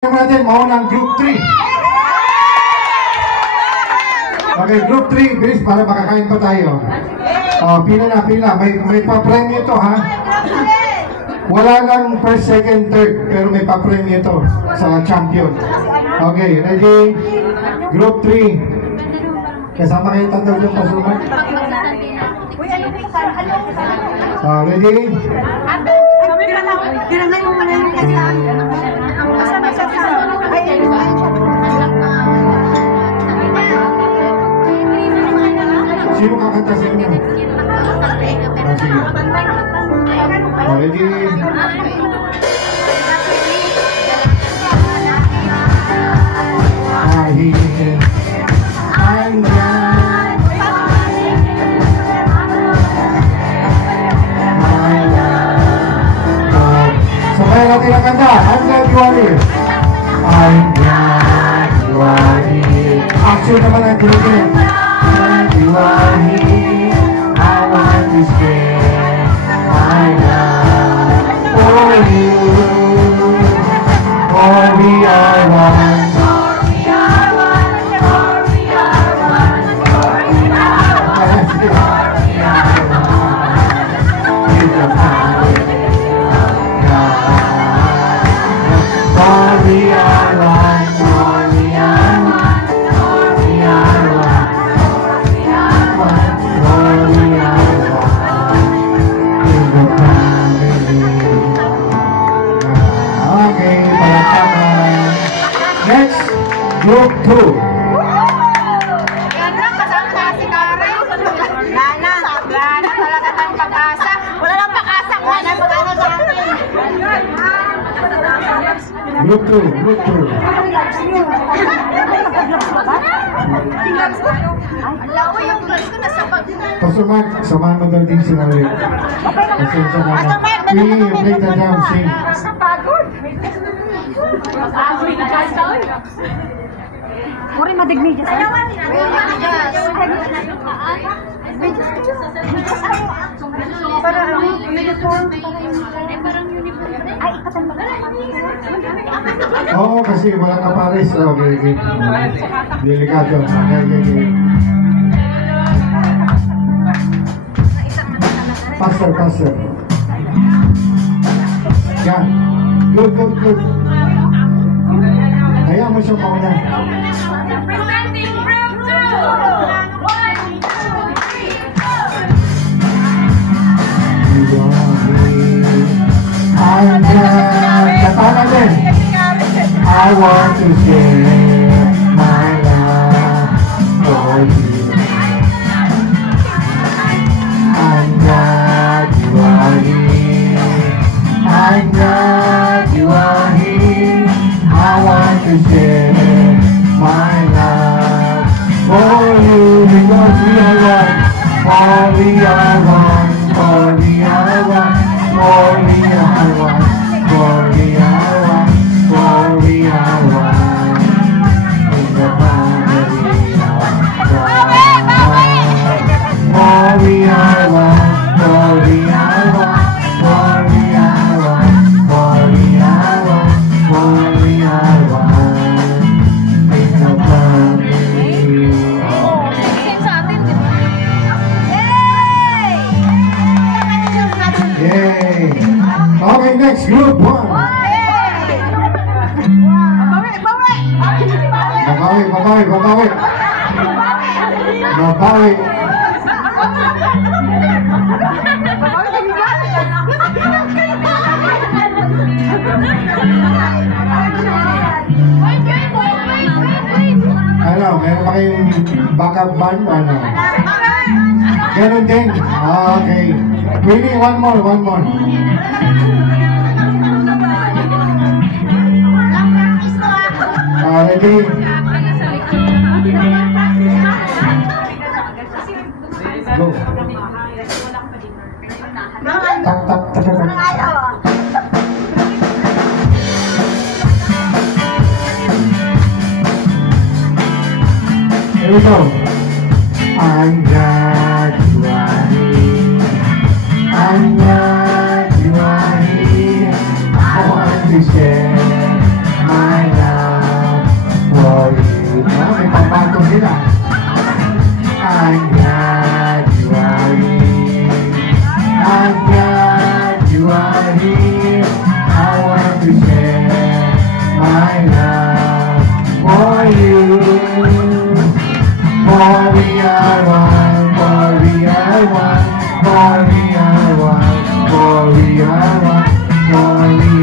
natin maunang group 3. Okay, group 3, bilis para makakain pa tayo. Pila na, pila. May pa-premyo ito, ha? Wala lang first, second, third, pero may pa-premyo ito sa champion. Okay, ready? Group 3. Kasama kayo tandaw dyan pasuman. Ready? Sino kakanta sa inyo? Ready? Sabay natin ang kanta. I'm glad you are here. I'm glad you are here. Action naman ang kiligin. You are here, I want to share my love for you. For we are one. For we are one. For we are one. For we are one. For we are one. With the power of God. For we are one. For we are one. For we are one. Next, group 2. Yan lang, kasama si Karen. Lana, talaga tayong pag-asa. Wala lang pag-asa, wala pag-asa sa atin. Group 2, group 2. Alaw yung girls ko nasa pag... Pasuman, samahan mo daw din si Malik. Pasensya na na. We play the drum, sing. Nasa pagod. Mori madigmi dyan. Ayawan niya. Para uniform. Parang uniform. Ay, ikatan mo. Oo, kasi walang kapares. Okay, okay. Delikado. Okay, okay. Pastor, pastor. Yan. Good, good, good. Kaya mo siya mauna. Presenting group 2. 1, 2, 3, 4. I'm glad. Katana din. I want to share my love for you. I'm glad you are here. I'm glad you are here. I want to share my love for you because we are one. For we are one. For we are one. For we are one. For we are one. For we are one. In the family of God. For we are one. For we are one. For we are one. For we are one. For we are one. In the family of Yay! Okay, next group 1. Babawi, babawi, babawi. Babawi. Ano, meron ba kayong backup band? Ano? Ganun din. Okay. Really, one more, one more. Ready? Go. Tak, tak, tak, tak. Here we go. I'm glad you are here. I'm glad you are here. I want to share my life.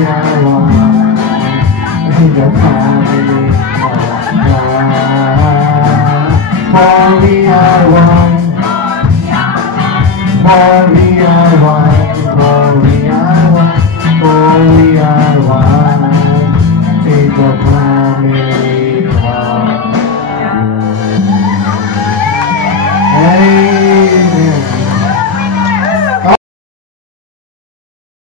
are one in the family of God. For we are one. For we are one.